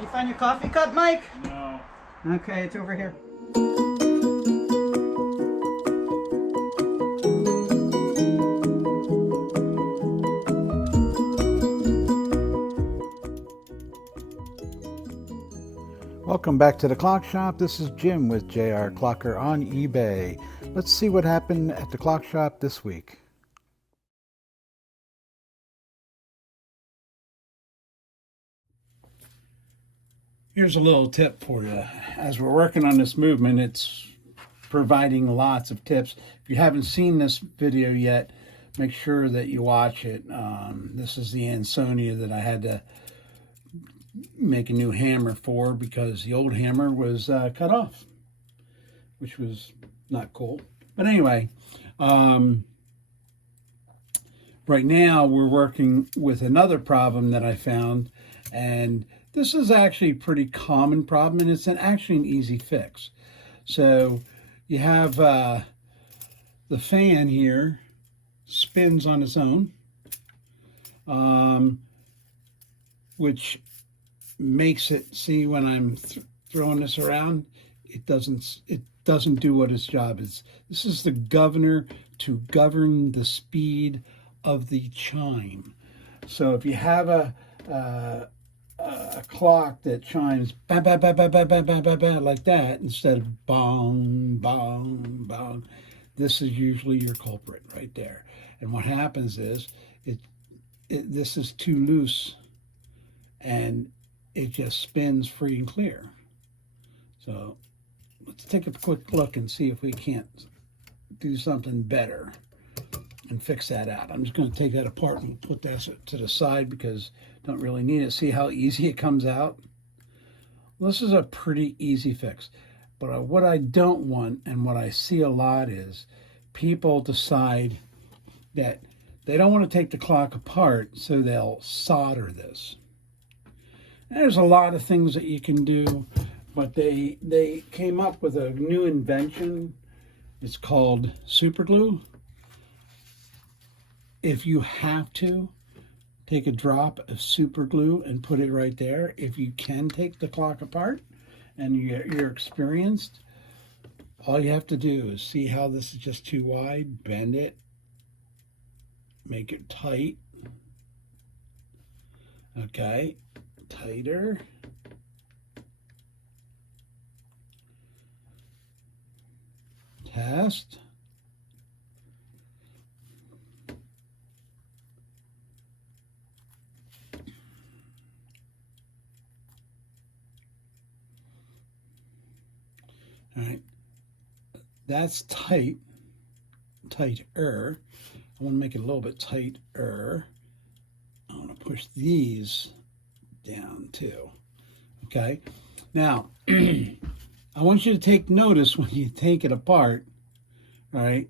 You find your coffee cup, Mike? No. Okay, it's over here. Welcome back to the Clock Shop. This is Jim with JR Clocker on eBay. Let's see what happened at the Clock Shop this week. Here's a little tip for you. As we're working on this movement, it's providing lots of tips. If you haven't seen this video yet, make sure that you watch it. This is the Ansonia that I had to make a new hammer for because the old hammer was cut off, which was not cool. But anyway, right now we're working with another problem that I found, and this is actually a pretty common problem, and it's actually an easy fix. So you have the fan here spins on its own, which makes it, see, when I'm throwing this around, it doesn't do what its job is. This is the governor to govern the speed of the chime. So if you have a clock that chimes bang, bang, bang, bang, bang, bang, bang, bang, bang, like that, instead of bong, bong, bong, this is usually your culprit right there. And what happens is this is too loose, and it just spins free and clear. So let's take a quick look and see if we can't do something better and fix that out. I'm just going to take that apart and put that to the side because I don't really need it. See how easy it comes out? Well, this is a pretty easy fix. But what I don't want, and what I see a lot, is people decide that they don't want to take the clock apart, so they'll solder this. There's a lot of things that you can do, but they came up with a new invention. It's called super glue. If you have to, take a drop of super glue and put it right there. If you can take the clock apart and you're experienced, all you have to do is see how this is just too wide, bend it, make it tight. Okay, tighter. Test. All right, that's tight, tighter. I want to make it a little bit tighter. I want to push these down too. Okay, now I want you to take notice when you take it apart. All right,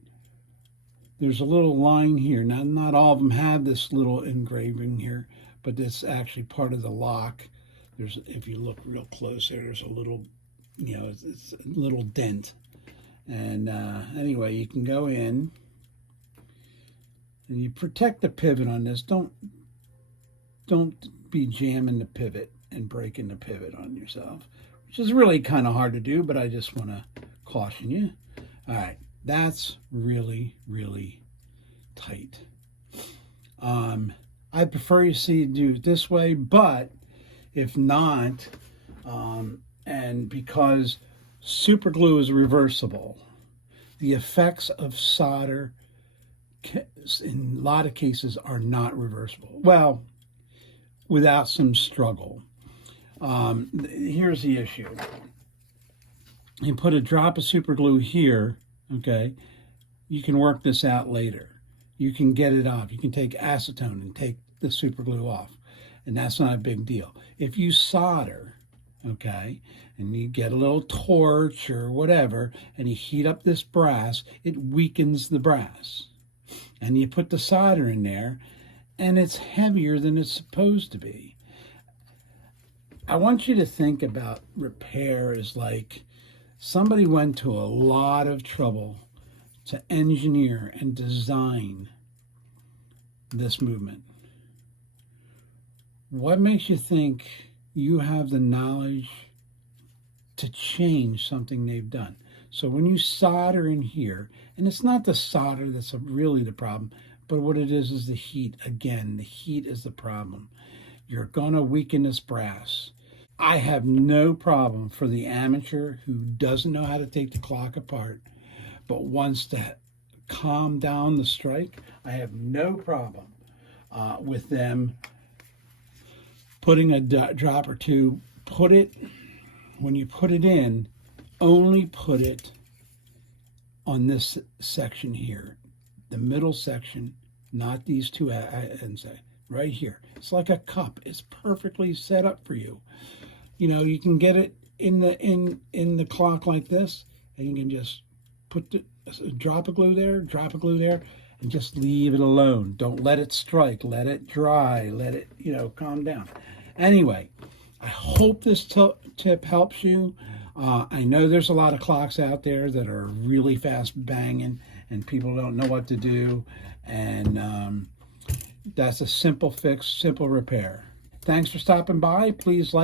there's a little line here. Now, not all of them have this little engraving here, but it's actually part of the lock. There's, if you look real close there, there's a little, it's a little dent. And anyway, you can go in and you protect the pivot on this. Don't be jamming the pivot and breaking the pivot on yourself, which is really kind of hard to do, but I just want to caution you. All right, that's really, really tight. I prefer you do it this way, but if not, and because super glue is reversible, the effects of solder in a lot of cases are not reversible. Well, without some struggle. Here's the issue. You put a drop of super glue here, okay? You can work this out later. You can get it off. You can take acetone and take the super glue off, and that's not a big deal. If you solder, okay, and you get a little torch or whatever, and you heat up this brass, it weakens the brass. And you put the solder in there, and it's heavier than it's supposed to be. I want you to think about repair as like somebody went to a lot of trouble to engineer and design this movement. What makes you think you have the knowledge to change something they've done. So when you solder in here, and it's not the solder that's really the problem, but what it is the heat. Again, the heat is the problem. You're going to weaken this brass. I have no problem for the amateur who doesn't know how to take the clock apart, but wants to calm down the strike. I have no problem with them putting a drop or two. Put it, when you put it in, only put it on this section here, the middle section, not these two ends, right here. It's like a cup. It's perfectly set up for you. You know, you can get it in the clock like this, and you can just put the drop of glue there, and just leave it alone. Don't let it strike. Let it dry. Let it, calm down. Anyway, I hope this tip helps you. I know there's a lot of clocks out there that are really fast banging, and people don't know what to do. And that's a simple fix, simple repair. Thanks for stopping by. Please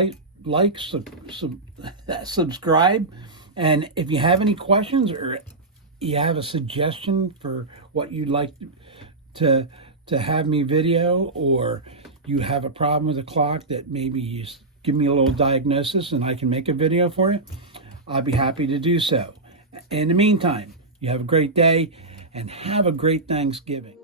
subscribe. And if you have any questions or you have a suggestion for what you'd like to have me video, or you have a problem with a clock that maybe you give me a little diagnosis and I can make a video for you, I'll be happy to do so. In the meantime, you have a great day and have a great Thanksgiving.